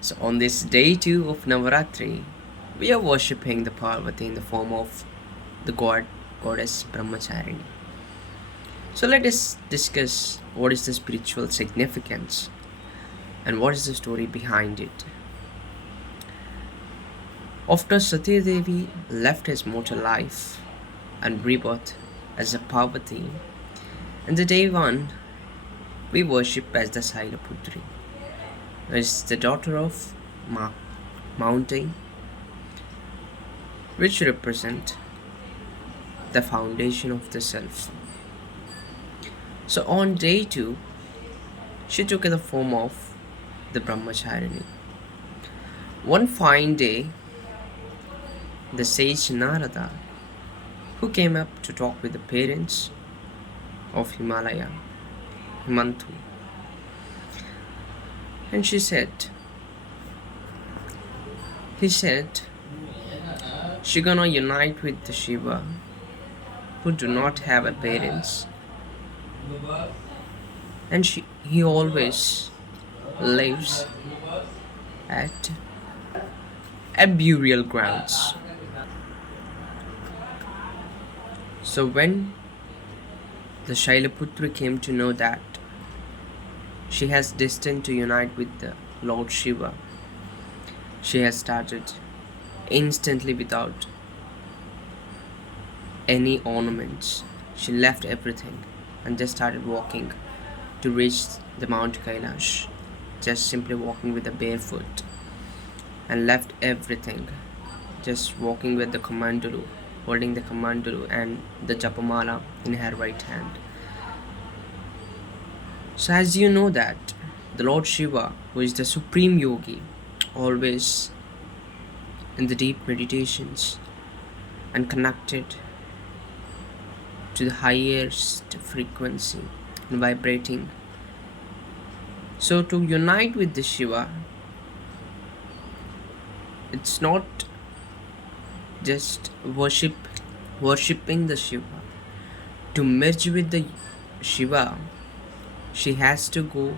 So on this day 2 of Navaratri, we are worshipping the Parvati in the form of the goddess Brahmacharini. So let us discuss what is the spiritual significance and what is the story behind it. After Sati Devi left his mortal life and rebirth as a Parvati, in the day 1 we worship as the Sailaputri, who is the daughter of mountain, which represent the foundation of the self. So on day 2, she took the form of the Brahmacharini. One fine day, the sage Narada, who came up to talk with the parents of Himantu, and he said, she gonna unite with the Shiva, who do not have a parents, and he always lives at a burial grounds. So when the Shailaputri came to know that she has destined to unite with the Lord Shiva, she has started instantly without any ornaments. She left everything and just started walking to reach the Mount Kailash, just simply walking with a barefoot, and left everything, just walking with the Kamandulu, holding the Kamandulu and the Japamala in her right hand. So as you know that the Lord Shiva, who is the supreme yogi, always in the deep meditations and connected to the highest frequency and vibrating. So to unite with the Shiva, it's not just worshipping the Shiva. To merge with the Shiva, she has to go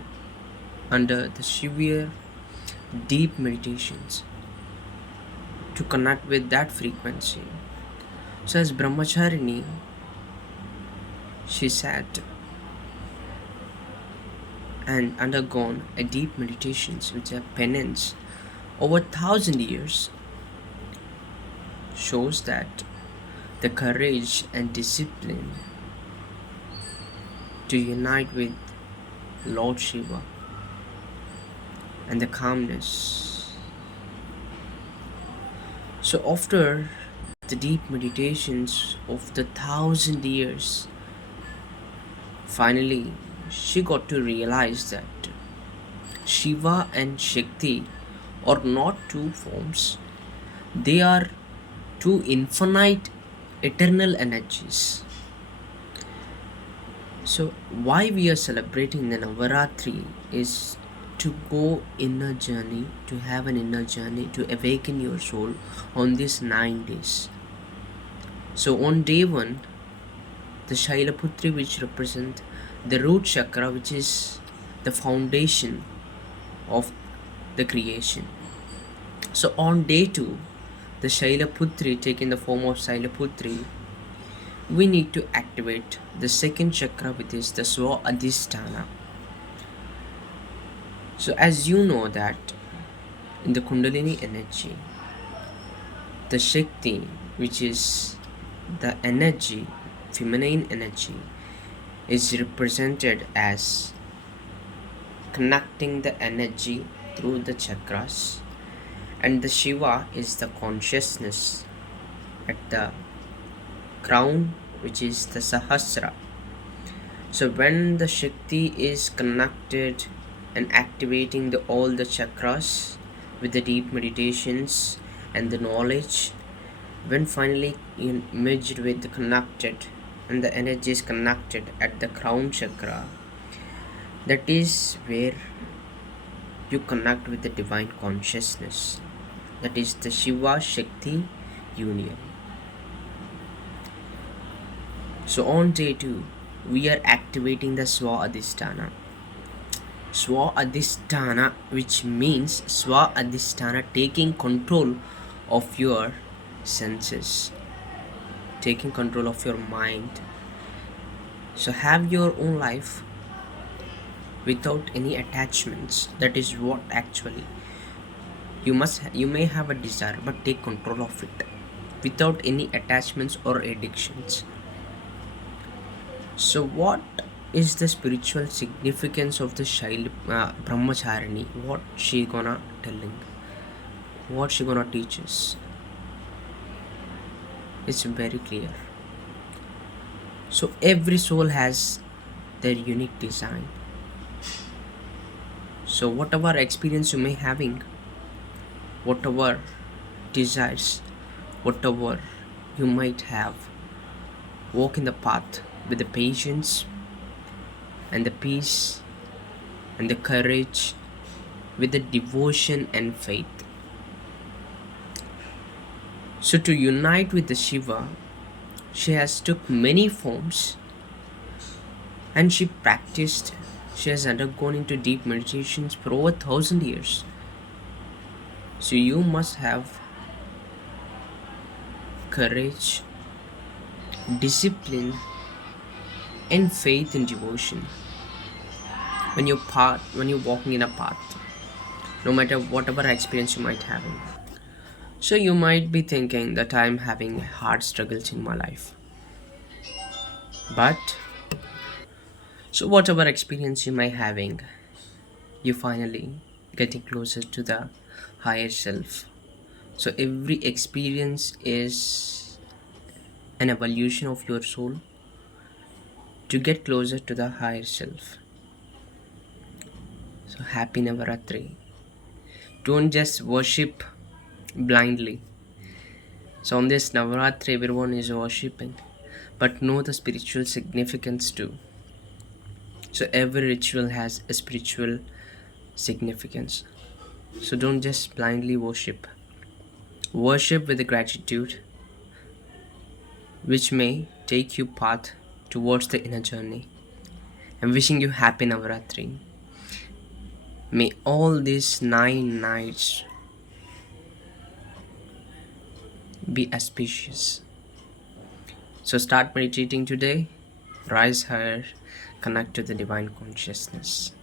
under the severe deep meditations to connect with that frequency. So as Brahmacharini, she sat and undergone a deep meditations which are penance over 1,000 years, shows that the courage and discipline to unite with Lord Shiva and the calmness. So after the deep meditations of the 1,000 years, finally she got to realize that Shiva and Shakti are not two forms, they are two infinite eternal energies. So why we are celebrating the Navaratri is to go inner journey, to have an inner journey, to awaken your soul on these 9 days. So on day 1, the Shailaputri, which represent the root chakra, which is the foundation of the creation. So on day 2, the Shailaputri, taking the form of Shailaputri, we need to activate the second chakra, which is the Swa Adhisthana. So as you know that in the Kundalini energy, the Shakti, which is the energy, feminine energy, is represented as connecting the energy through the chakras, and the Shiva is the consciousness at the crown, which is the Sahasra. So when the Shakti is connected and activating all the chakras with the deep meditations and the knowledge, when finally merged with the connected and the energy is connected at the crown chakra, that is where you connect with the divine consciousness. That is the Shiva Shakti union. So on day 2, we are activating the Swa Adhisthana. Swa Adhisthana, which means Swa Adhisthana, taking control of your senses, taking control of your mind. So have your own life without any attachments. That is what actually you may have a desire, but take control of it without any attachments or addictions. So what is the spiritual significance of the child Brahmacharini? What she gonna telling? What she gonna teach us? It's very clear. So every soul has their unique design. So whatever experience you may having, whatever desires, whatever you might have, walk in the path with the patience and the peace and the courage, with the devotion and faith. So to unite with the Shiva, she has took many forms, and she has undergone into deep meditations for over 1,000 years. So you must have courage, discipline, and faith and devotion when you're walking in a path, no matter whatever experience you might have. So you might be thinking that I'm having hard struggles in my life. But so whatever experience you might having, you finally getting closer to the higher self. So every experience is an evolution of your soul to get closer to the higher self. So happy Navaratri. Don't just worship blindly. So on this Navaratri everyone is worshipping, but know the spiritual significance too. So every ritual has a spiritual significance. So don't just blindly worship. Worship with gratitude, which may take you path towards the inner journey. I'm wishing you happy Navaratri. May all these 9 nights be auspicious. So start meditating today, rise higher, connect to the divine consciousness.